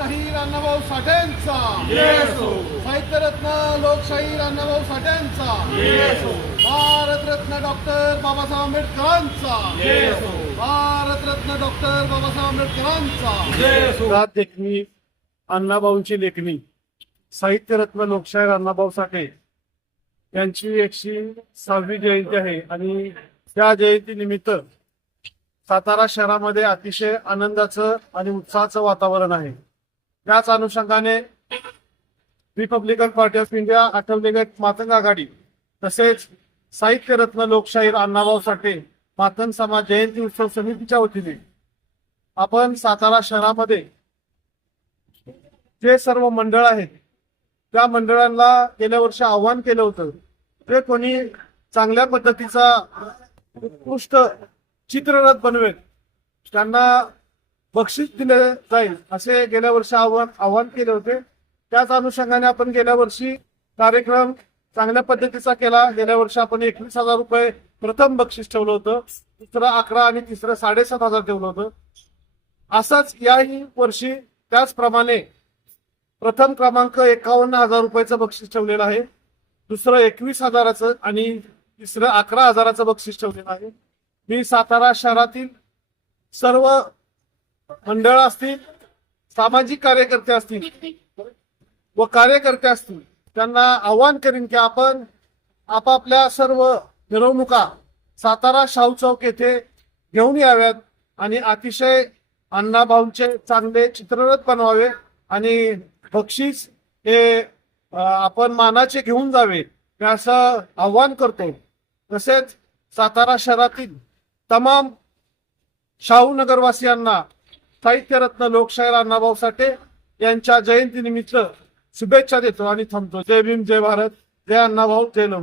लोकशाहीर अण्णाभाऊ साठेंचा, साहित्यरत्न लोकशाहीर अण्णाभाऊ साठेंचा, भारतरत्न डॉक्टर बाबासाहेब आंबेडकरांचा, भारतरत्न डॉक्टर बाबासाहेब आंबेडकरांचा देखणी अण्णाभाऊंची लेखणी साहित्यरत्न लोकशाहीर अण्णाभाऊ साठे यांची 106वी जयंती आहे आणि त्या जयंतीनिमित्त सातारा शहरामध्ये अतिशय आनंदाचं आणि उत्साहाचं वातावरण आहे। त्याच अनुषंगाने Republican Party of India, Atal Matang Aghadi तसेच साहित्यरत्न लोकशाहीर अण्णाभाऊ साठे मातंग समाज जयंती उत्सव समितीच्या वतीने आपण सातारा शहरामध्ये जे सर्व मंडळ आहेत त्या मंडळांना गेल्या वर्षी आव्हान केलं होतं, ते कोणी चांगल्या पद्धतीचा उत्कृष्ट चित्ररथ बनवेल त्यांना बक्षीस दिले जाईल असे गेल्या वर्षी आव्हान केले होते। त्याच अनुषंगाने आपण गेल्या वर्षी कार्यक्रम चांगल्या पद्धतीचा केला। गेल्या वर्षी आपण 21,000 रुपये प्रथम बक्षीस ठेवलं होतं, दुसरं 11 आणि तिसरं 7,500 ठेवलं होतं। असंच याही वर्षी त्याचप्रमाणे प्रथम क्रमांक 51,000 रुपयाचं बक्षीस ठेवलेलं आहे, दुसरं 21,000चं आणि तिसरं 11,000चं बक्षीस ठेवलेलं आहे। मी सातारा शहरातील सर्व मंडळ असतील, सामाजिक कार्यकर्ते असतील व कार्यकर्ते असतील त्यांना आवाहन करीन की आपण आपापल्या सर्व मिरवणुका सातारा शाहू चौक येथे घेऊन याव्यात आणि अतिशय अण्णाभाऊंचे चांगले चित्ररथ बनवावे आणि बक्षीस हे आपण मानाचे घेऊन जावे असं आव्हान करतो। तसेच सातारा शहरातील तमाम शाहू नगरवासियांना साहित्यरत्न लोकशाहीर अण्णाभाऊ साठे यांच्या जयंतीनिमित्त शुभेच्छा देतो आणि थांबतो। जय भीम, जय भारत, जय अण्णाभाऊ, जय लोक।